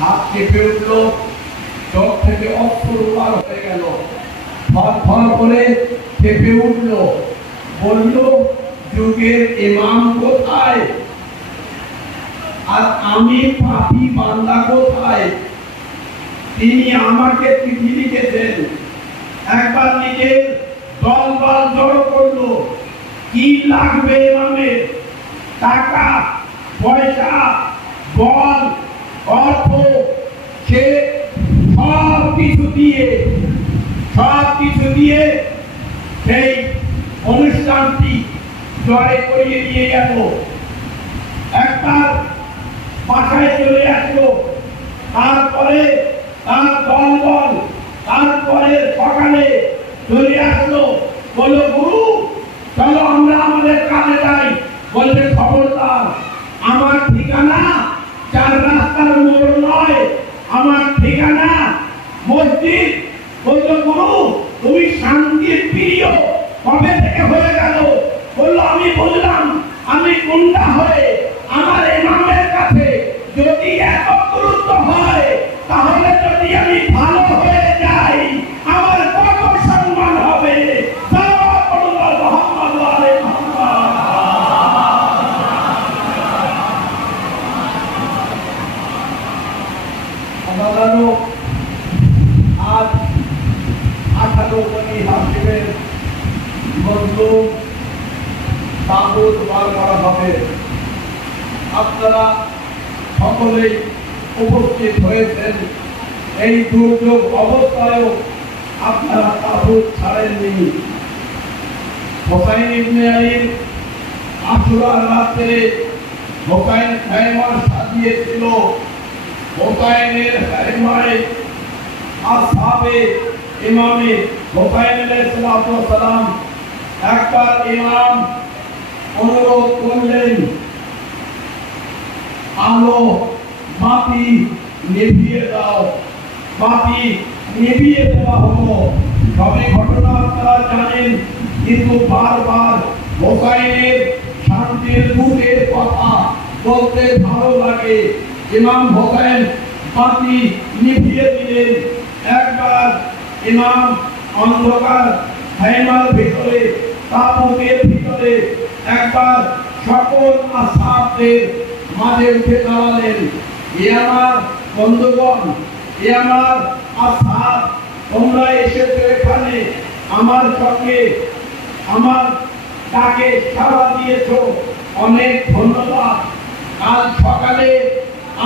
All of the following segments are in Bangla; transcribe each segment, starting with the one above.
হাত কেঁপে উঠল, চোখ থেকে অশ্রু বার হয়ে গেল, ফর ফর করে কেঁপে উঠল, বলল যুগের ইমাম কোথায় আর আমি পাপী বান্দা কোথায়? তিনি আমাকে চিঠি লিখেছেন। একবার নিজের দলবল জড়ো করলো, কি লাগবে ইমামের? টাকা পয়সা বল অর্থ, সে সব কিছু দিয়ে সেই অনুষ্ঠানটি জয় করিয়ে নিয়ে গেল। একবার বাসায় চলে আসলো, তারপরে তার দলবল তারপরে সকালে চলে আসলো, বললো গুরু চলো আমরা আমাদের কাজে যাই। বললে খবরদার, আমার ঠিকানা 4 রাস্তার মোড় নয়, আমার ঠিকানা মসজিদ। বললো গুরু তুমি শান্তির প্রিয় কবে থেকে হয়ে গেল? বললো আমি বললাম আমি গুন্ডা হয়ে আমার ইমামের কাছে যদি এত গুরুত্ব হয়, তাহলে যদি আমি ভালো হয়ে যাই আমার কত সম্মান হবে। আজ 18 কোটি হাসিমের মজলুম তাগুত বার করা হবে। আপনারা সকলেই উপস্থিত হয়েছেন। এই দুর্যোগ অবস্থায়ও আপনারা তাগুত ছাড়েননি। হোসাইন ইবনে আলীর আশুরার রাতে হোসাইন খায়মা সাজিয়েছিল। হোসাইনের খায়মায় আসহাবে ইমামে হোসাইন আলাইহিস সালাম একবার ইমাম অনুরোধ করলেন, আলো বাতি নিভিয়ে দাও। বাতি নিভিয়ে দেওয়া হলো। সবে ঘটনা আপনারা জানেন, কিন্তু বারবার হোসাইনের শান্তির দূতের কথা বলতে ভালো লাগে। ইমাম হোসেন বাতি নিভিয়ে দিলেন। একবার ইমাম অন্ধকার খায়মার ভিতরে তাঁবুতের ভিতরে একবার সকল আসহাবদের মাঝে উঠে দাঁড়ালেন। এ আমার বন্ধুগণ, এ আমার আসহাব, তোমরা এসেছো এখানে আমার সঙ্গে আমার ডাকে সাড়া দিয়েছো, অনেক ধন্যবাদ। কাল সকালে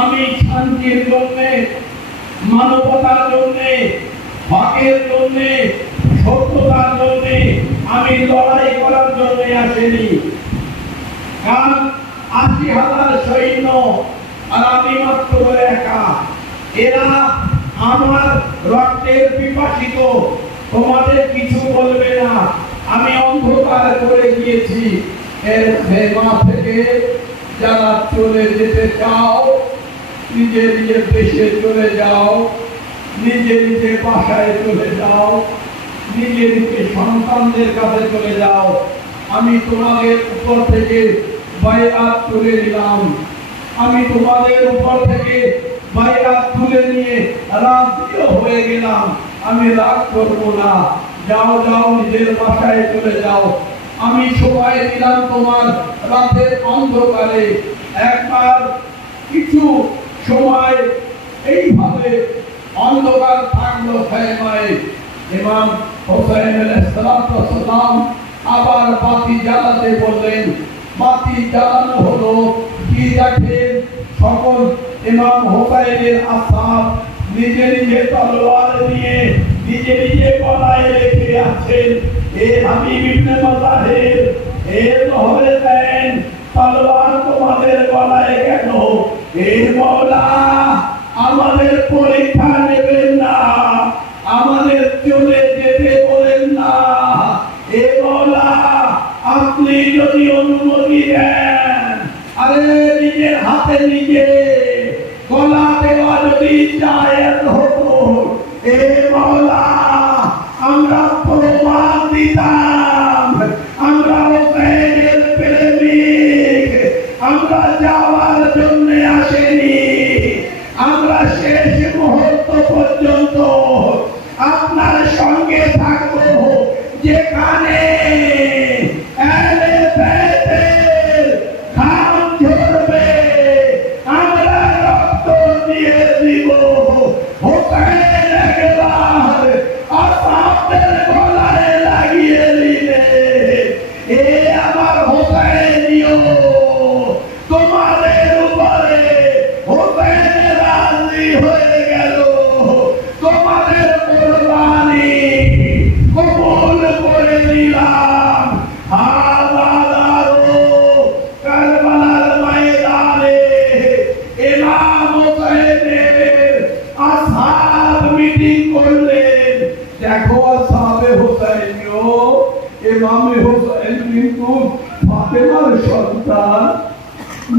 আমি শান্তির জন্যে, মানবতার জন্যে, হকের জন্যে, সত্যতার জন্যে আমি লড়াই করার জন্য আসেনি। কাল ৮০,০০০ সৈন্য আর আমি মাত্র একা। এরা আমার রক্তের পিপাসিত, তোমাদের কিছু বলবে না। আমি অন্ধকার করে গিয়েছি। এর খেমা থেকে যারা চলে যেতে চাও, নিজের নিজের দেশে চলে যাও, নিজে নিজে বাসায় চলে যাও, নিজে নিজে সন্তানদের কাছে চলে যাও। আমি তোমাদের উপর থেকে বায়আত তুলে নিলাম। আমি তোমাদের উপর থেকে বায়আত তুলে নিয়ে রাজিও হয়ে গেলাম। আমি রাগ করব না। যাও যাও, নিজের বাসায় চলে যাও। আমি সময় দিলাম তোমার রাতের অন্ধকারে। একবার কিছু সময় এইভাবে অন্ধকার থাকলো খায়মায়। ইমাম হোসেন আলাইহিস সালাম আবার বাতি জ্বালাতে বললেন। বাতি জ্বালানো হলো। কি দেখেন, সকল ইমাম হোসেনের আসহাব নিজে নিজে তলোয়ার নিয়ে নিজে নিজে গলায় রেখে আছেন। এ হাবিব ইবনে মুজাহির, এ নহরে দেন, তলোয়ার তোমাদের গলায় কেন? এ মওলা, আমাদের পরীক্ষা নেবেন না, আমাদের চলে যেতে বলেন না। এ মওলা, আপনি যদি অনুমতি দেন, আরে নিজের হাতে নিজে গলা দেওয়া যদি জায়েজ হতো, এ মওলা আমরা প্রমাণ দিতাম আমরা হোসেনের প্রেমিক, আমরা যাওয়ার জন্য আসেনি।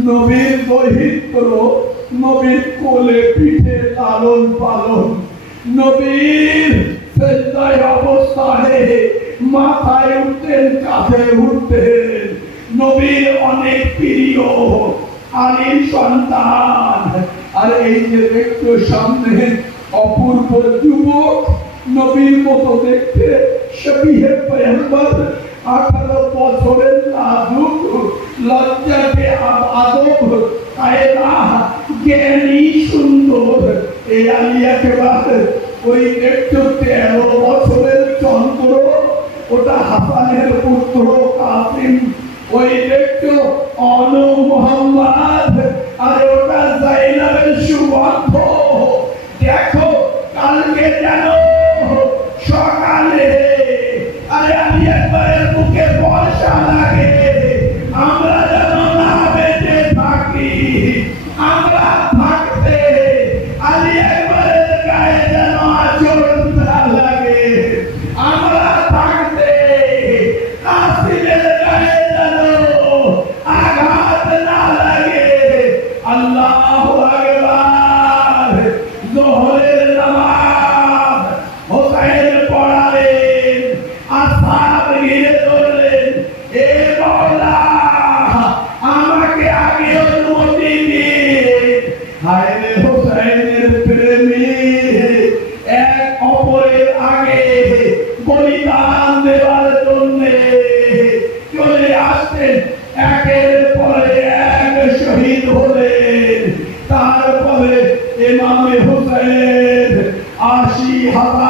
নবীর দৈহিত্র, নবীর কোলে পিঠে লালন পালন, নবীর সেজদায় অবস্থায় মাথায় উঠতেন, কাঁধে উঠতেন। নবীর অনেক প্রিয় আলীর সন্তান। আর এই যে দেখতো সামনে অপূর্ব যুবক, নবীর মতো দেখতে, শবীহে পয়গম্বর, 18 বছরের লাজুক, লজ্জাতে আদব, কায়দা, জ্ঞানী, সুন্দর। এই আলী একেবারে ওই দেখতো 13 বছরের চন্দ্র, ওটা হাসানের পুত্র কাসিম। ওই দেখতো অনু মোহাম্মদ, আর ওটা জাইনাবের সুগন্ধ। দেখো কালকে যেন সকালে আরে আমি একবারের মুখে বর্ষা লাগে, আমরা যেন না বেঁচে থাকি। আমরা থাকতে আলী একবারের গায়ে যেন আচরণ না লাগে, আমরা থাকতে কাসিমের গায়ে যেন আঘাত না লাগে। আল্লাহু আকবার। যোহরের নামাজ হোসেন পড়ালেন, আসহাব ঘিরে ধরলেন, এ মাওলা আমাকে আগে অনুমতি দিন। হায় রে হোসেনের প্রেমী, এক অপরের আগে বলিদান দেওয়ার জন্য চলে আসতেন, একের পরে এক শহীদ হলেন। তারপরে ইমামে হোসেন 80,000